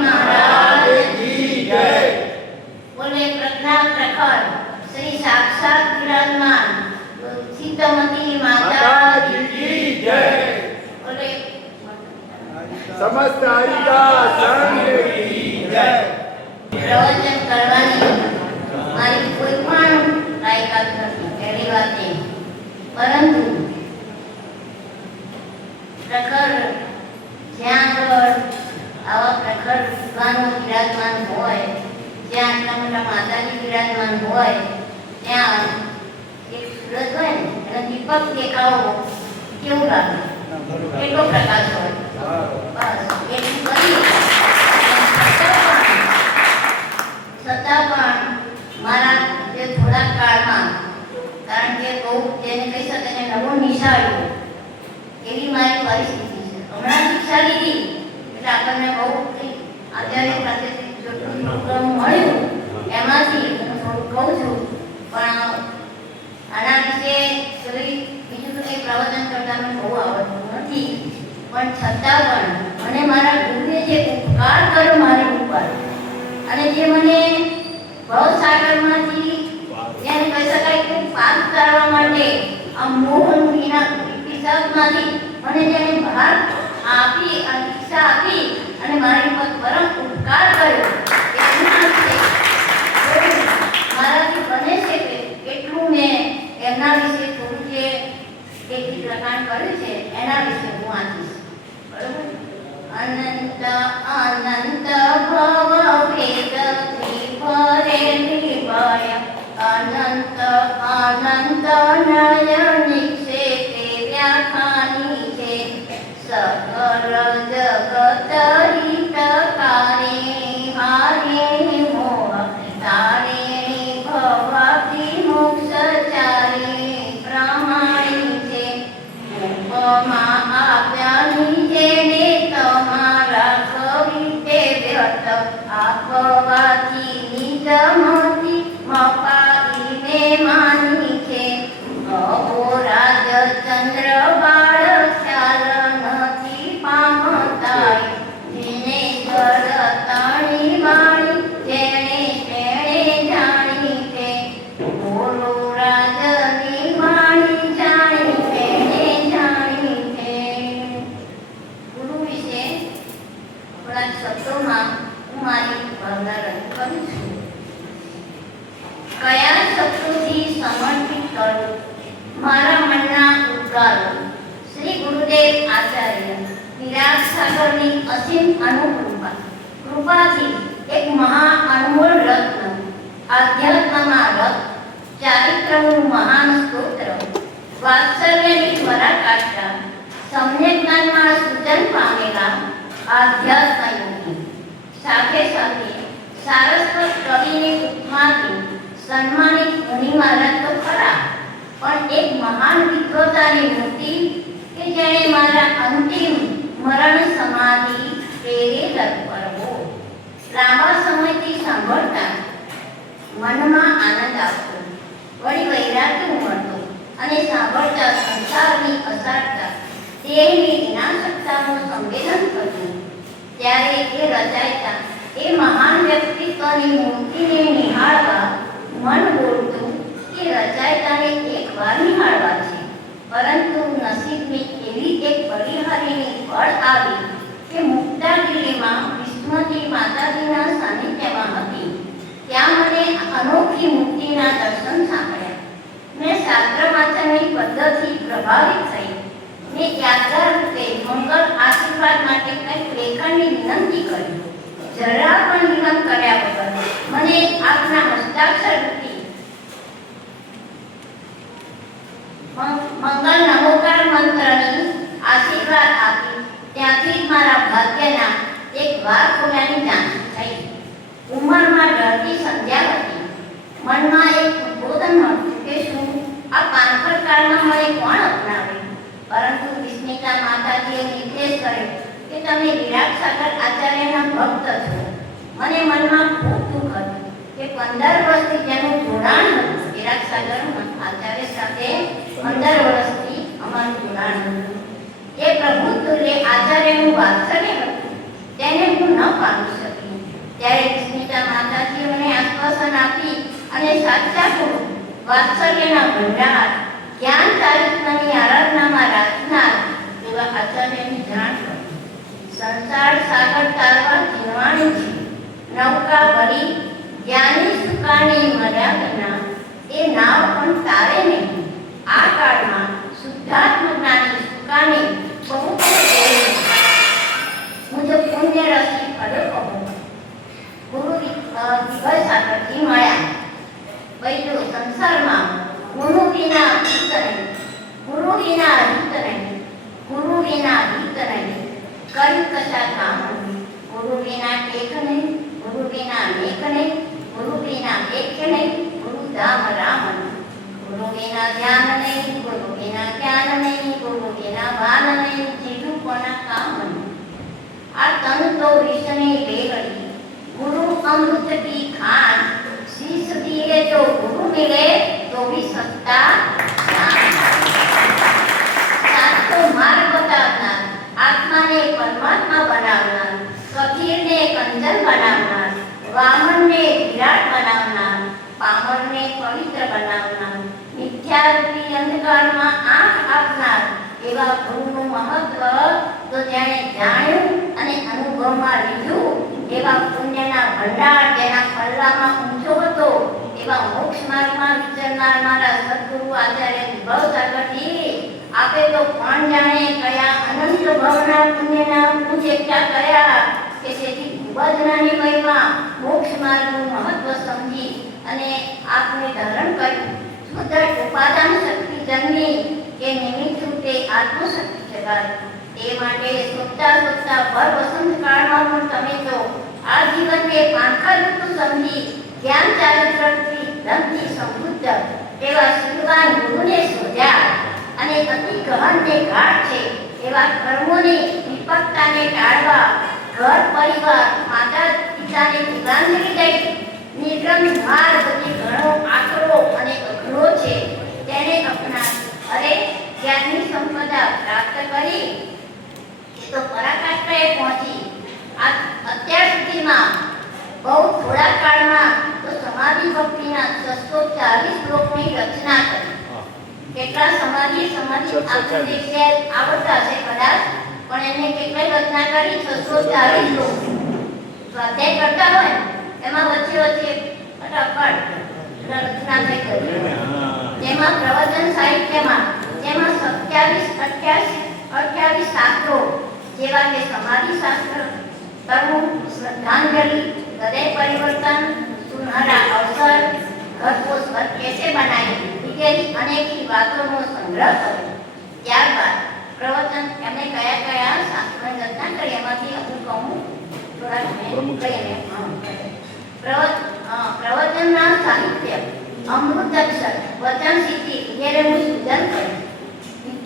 महाराज की जय। बोले प्रज्ञा प्रखर श्री साक्षात विराजमान सीतामती माता की जय। बोले समस्त हरिदास संघ की जय। प्रवचन करवानी मारी कोई पण लायकात નથી પહેલી વાત એ પરંતુ પ્રખર જ્યાં આગળ આવા પ્રખર વિદ્વાનો વિરાજમાન હોય જ્યાં આટલા મોટા માતાજી વિરાજમાન હોય ત્યાં એક સૂરજ હોય ને અને દીપક દેખાવો કેવું લાગે કેટલો પ્રકાશ હોય બસ એટલું કરી છતાં પણ મારા જે થોડા કાળમાં કારણ કે બહુ જેને કહી શકે ને નવો નિશાળ્યો એવી મારી પરિસ્થિતિ છે હમણાં શિક્ષા લીધી એટલે આપણને બહુ આચાર્ય પાસેથી જેટલું મળ્યું એમાંથી હું થોડું કહું છું પણ આના વિશે બીજું તો કંઈ પ્રવચન કરતા મને બહુ આવડતું નથી પણ છતાં પણ મને મારા ગુરુએ જે ઉપકાર કર્યો મારી ઉપર અને જે મને ભવસાગરમાંથી જેને કહી શકાય કે પાર કરવા માટે આ મોહન વિના પિશાચમાંથી મને જેને બહાર આપી અને દીક્ષા આપી અને મારી ઉપર પરમ ઉપકાર કર્યો મારાથી બને છે કે એટલું મેં એમના વિશે થોડું જે એક લખાણ કર્યું છે એના વિશે હું વાંચીશ બરોબર અનંત અનંત ભવ ભેદ પરે નિભાય અનંત અનંત નય નિક્ષેપે વ્યાખાની છે સકલ જગત હિતકારે હારે મોહ તારે ભવાતિ મોક્ષચારે પ્રમાણી છે ઉપમા આપ્યાની જેને તમારા કવિતે વ્યર્થ આપવાથી નિજમતી મપાઈ મે માની છે અહોરાજ ચંદ્ર બાળ ખ્યાલ નથી પામતા જેને કરતાણી વાણી જેને તેણે જાણી છે બોલો રાજની વાણી જાણી તેણે જાણી છે ગુરુ વિશે થોડાક શબ્દોમાં હું મારી ભાવના રજૂ કરું છું કયા શબ્દોથી સમર્પિત કરું મારા મનના ઉદ્ગારો શ્રી ગુરુદેવ આચાર્ય વિરાટ સાગરની અસીમ અનુકૃપા કૃપાથી એક મહા અનમોલ રત્ન આધ્યાત્મમાં રથ ચારિત્રનું મહાન સ્તોત્ર વાત્સલ્યની પરાકાષ્ઠા સમ્યક જ્ઞાનમાં સૂચન પામેલા આધ્યાત્મ યોગી સાથે સાથે સારસ્વત કવિની ઉપમાથી સન્માનિત મુનિ મહારાજ તો ખરા પણ એક મહાન વિદ્વતાની મૂર્તિ કે જેણે મારા અંતિમ મરણ સમાધિ પ્રેરિત કરવો લાંબા સમયથી સાંભળતા મનમાં આનંદ આવતો વળી વૈરાગ્ય ઉમળતો અને સાંભળતા સંસારની અસારતા દેહની વિનાશકતાનું સંવેદન થતું ત્યારે એ રચાયતા એ મહાન વ્યક્તિત્વની મૂર્તિને નિહાળવા મન બોલતું કે રચાયતાને એકવાર નિહાળવા છે પરંતુ નસીબની એવી એક બલિહારીની ફળ આવી કે મુક્તાગીરીમાં વિસ્મૃતિ માતાજીના સાનિધ્યમાં હતી ત્યાં મને અનોખી મુક્તિના દર્શન સાંભળ્યા મેં શાસ્ત્ર વાંચનની પદ્ધતિ પ્રભાવિત થઈ મેં યાદગાર રૂપે મંગળ આશીર્વાદ માટે કંઈક લેખનની વિનંતી કરી જરા પણ વિલંબ કર્યા વગર મને આપના હસ્તાક્ષર રૂપી મંગળ નમોકાર મંત્રની આશીર્વાદ આપી ત્યાંથી મારા ભાગ્યના એક વાર ખોલ્યાની ઝાંખી થઈ ઉંમરમાં ઢળતી સંધ્યા હતી મનમાં એક ઉદ્બોધન મળતું કે શું આ પાનખર કાળમાં મને કોણ અપનાવે પરંતુ વિસ્મિતા માતાજીએ નિર્દેશ કર્યો કે તમે વિરાટ સાગર આચાર્યના ભક્ત છો મને મનમાં ખૂબ દુઃખ હતું કે 15 વર્ષથી જેનું જોડાણ હતું વિરાટ સાગર આચાર્ય સાથે 15 વર્ષથી અમારું જોડાણ હતું એ પ્રભુ તુલ્ય આચાર્યનું વાત્સલ્ય હતું તેને હું ન પામી શકી ત્યારે વિસ્મિતા માતાજીએ મને આશ્વાસન આપી અને સાચા ગુરુ વાત્સલ્યના ભંડાર જ્ઞાન ચારિત્રની આરાધનામાં રાખનાર એવા આચાર્યની જાણ કરી. સંસાર સાગર તારવા જીવવાનું છે, નૌકા ભરી જ્ઞાની સુકાની મર્યાદના એ નાવ પણ તારે નહીં. આ કાળમાં શુદ્ધાત્મ જ્ઞાની સુકાની બહુ મુજબ પુણ્ય રસી ફળ કહું. ગુરુ દિગ્ગજ સાગરથી મળ્યા. પહેલું સંસારમાં ગુરુ વિના હિત નહીં, ગુરુ વિના હિત નહીં, ગુરુ વિના હિત નહીં, કર્યું કશા કામ નહીં. ગુરુ વિના ટેક નહીં, ગુરુ વિના મેક નહીં, ગુરુ વિના એક્ય નહીં, ગુરુ ધામ રામ નહીં. ગુરુ વિના ધ્યાન નહીં, ગુરુ વિના જ્ઞાન નહીં, ગુરુ વિના ભાન નહીં, જીવું કોના કામ નહીં. આ તન તો વિષની લેગડી, गुरु अमृत की खान, शीश दिए तो गुरु मिले तो भी सत्ता साथ तो मार्ग बतावनार, आत्मा ने परमात्मा बनावनार, कबीर ने कंजर बनावनार, वामन ने विराट बनावनार, पामर ने पवित्र बनावनार, मिथ्यारूपी अंधकार में आंख आपनार एवा गुरुનું મહત્વ તો જેણે જાણ્યું અને અનુભવમાં લીધું એવા પુણ્યના ભંડાર જેના પલ્લામાં ઊંચો હતો એવા મોક્ષ માર્ગમાં વિચરનાર મારા સદગુરુ આચાર્ય વિભવ સાગરજી આપે તો કોણ જાણે કયા અનંત ભવના પુણ્યના પૂજ એકઠા કર્યા કે તેથી ખૂબ જ નાની વયમાં મોક્ષ માર્ગનું મહત્વ સમજી અને આપને ધારણ કર્યું. શુદ્ધ ઉપાદાન શક્તિ જન્મી કે નિમિત્ત રૂપે આત્મશક્તિ જગાડી. તે માટે શોધતા શોધતા ભર વસંત કાળમાં પણ તમે તો આ જીવનને પાંખા ઋતુ સમજી જ્ઞાન ચારિત્રથી ધનથી સમૃદ્ધ એવા શીલવાન ગુરુને શોધ્યા અને અતિ ગહન ને ગાઢ છે એવા કર્મોની વિપક્તાને ટાળવા ઘર પરિવાર માતા પિતાને તિલાંજલિ દઈ નિર્ગમ માર્ગ જે ઘણો આકરો અને અઘરો છે તેને અપના અરે જ્ઞાનની સંપદા પ્રાપ્ત કરી તો પરાકાષ્ઠાએ પહોંચી. આ અત્યાર સુધીમાં બહુ થોડા કાળમાં તો સમાધિ ભક્તિના 640 શ્લોકની રચના કરી. કેટલા સમાધિ આપણે આવડતા છે કદાચ, પણ એને કેટલી રચના કરી 640 શ્લોક. સ્વાધ્યાય કરતા હોય એમાં વચ્ચે વચ્ચે ફટાફટ રચના થઈ કરી. જેમાં પ્રવચન સાહિત્યમાં જેમાં 28 શાસ્ત્રો જેવા કે સમાધિ શાસ્ત્ર, તરુણ શ્રદ્ધાંજલિ, હૃદય પરિવર્તન, સુનહરા અવસર, ઘર કો સ્વર કેસે બનાવી વગેરે અનેકી વાતોનો સંગ્રહ કર્યો. ત્યારબાદ પ્રવચન એમને કયા કયા શાસ્ત્રોની રચના કરી એમાંથી અમુક થોડા કહીને પ્રવચનના સાહિત્ય અમૃતાક્ષર, વચન સિદ્ધિ વગેરેનું સૂચન કર્યું.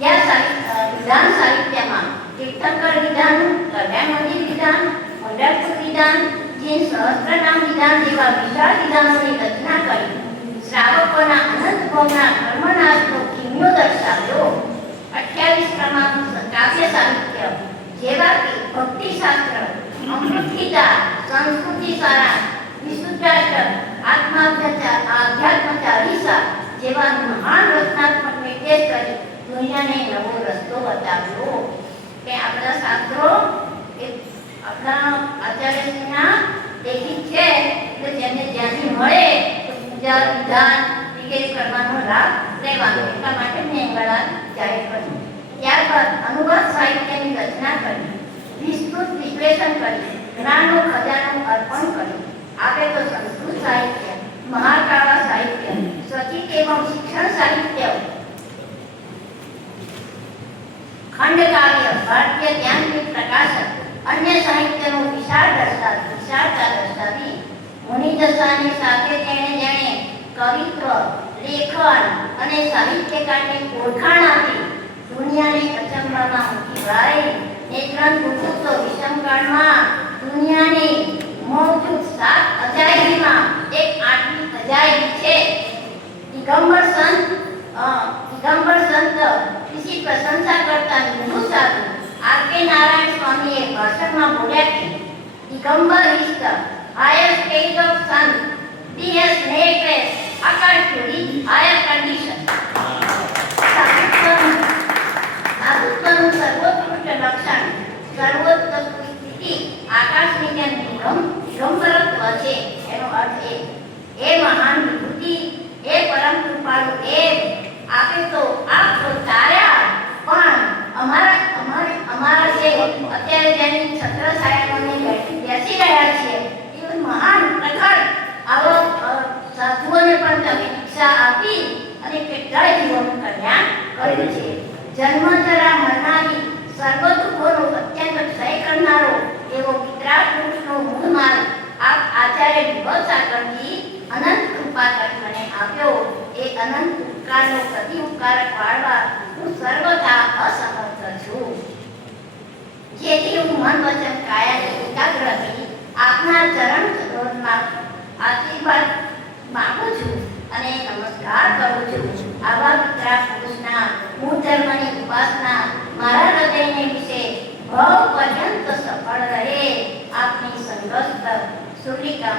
વિધાન સાહિત્યમાં તીર્થંકર વિધાન, કલ્યાણ મંદિર વિધાન, પંઢરપુર વિધાન, જીન સહસ્ત્રનામ વિધાન જેવા વિશાળ વિધાનોની રચના કરી. શ્રાવકોના અનંત ભવના કર્મનાશનો કિમ્યો દર્શાવ્યો. 28 ક્રમાંક કાવ્ય સાહિત્ય જેવા કે ભક્તિશાસ્ત્ર, અમૃત ગીતા, સંસ્કૃતિ સારા, વિશુદ્ધાષ્ટક, આધ્યાત્મ ચાલીસા જેવા મહાન રચનાત્મક નિર્દેશ કરી દુનિયાને નવો રસ્તો બતાવ્યો. કે આ બધા શાસ્ત્રો એ આપણા આચાર્યશ્રીના લેખિત છે એટલે જેને જ્યાંથી મળે તો પૂજા વિધાન વગેરે કરવાનો લાભ લેવાનો. એટલા માટે મેં engળા જાહેર કર્યું. ત્યારબાદ અનુવાદ સાહિત્યની રચના કરી, વિસ્તૃત વિશ્લેષણ કરી, જ્ઞાનનો ખજાનો અર્પણ કર્યો. આપે તો સંસ્કૃત સાહિત્ય, મહાકાળા સાહિત્ય, સચિત એવં શિક્ષણ સાહિત્ય, ખંડકાવ્ય, ભારતીય જ્ઞાનપીઠ પ્રકાશન, અન્ય સાહિત્યનું વિશાળતા દર્શાવી મુનિદશાની સાથે જેણે કવિત્વ, લેખન અને સાહિત્યકારને ઓળખાણ આપી દુનિયાને અચંબામાં મૂકી વાળી. નેત્રન પૂછું તો વિષમકાળમાં દુનિયાની મોજૂદ 7 અજાયબીમાં એક 8મી અજાયબી છે. દિગંબર સંત किसी प्रशंसा करता हिंदू साधु आर के नारायण स्वामी भाषण में बोलिया कि Digambar is the higher stage of sun, be as naked, according to the higher condition. સાધુત્વનું સર્વોત્કૃષ્ટ લક્ષણ, સર્વોત્કૃષ્ટ સ્થિતિ આકાશની જેમ દિગંબરત્વ છે. એનો અર્થ એ મહાન વિભૂતિ, એ પરમ કૃપાળુ, એ આપે તો આપ તો તાર્યા, પણ અમારા જે અત્યારે જેની છત્ર છાયામાં બેસી રહ્યા છીએ એ મહાન પ્રખર આવો સાધુઓને પણ તમે દીક્ષા આપી અને કેટલાય જીવોનું કલ્યાણ કર્યું છે. જન્મ જરા મરનારી, સર્વ દુઃખોનો અત્યંત ક્ષય કરનારો એવો વિતરાગ પુરુષનો મૂળ માર્ગ આપ આચાર્ય વિભવસાગરજી અનંત કૃપા કરી મને આપ્યો. એ અનંત ઉપકારનો પ્રતિ ઉપકાર પાડવા હું સર્વથા અસમર્થ છું. જેથી હું મન વચન કાયાની એકાગ્રથી આપના ચરણ સરોજમાં આશીર્વાદ માંગુ છું અને નમસ્કાર કરું છું. આવા વિતરાગ પુરુષના મૂળ ધર્મની ઉપાસના મારા હૃદયને વિશે ભવ પર્યંત સફળ રહે. આપની સંગસ્ત સુલિકા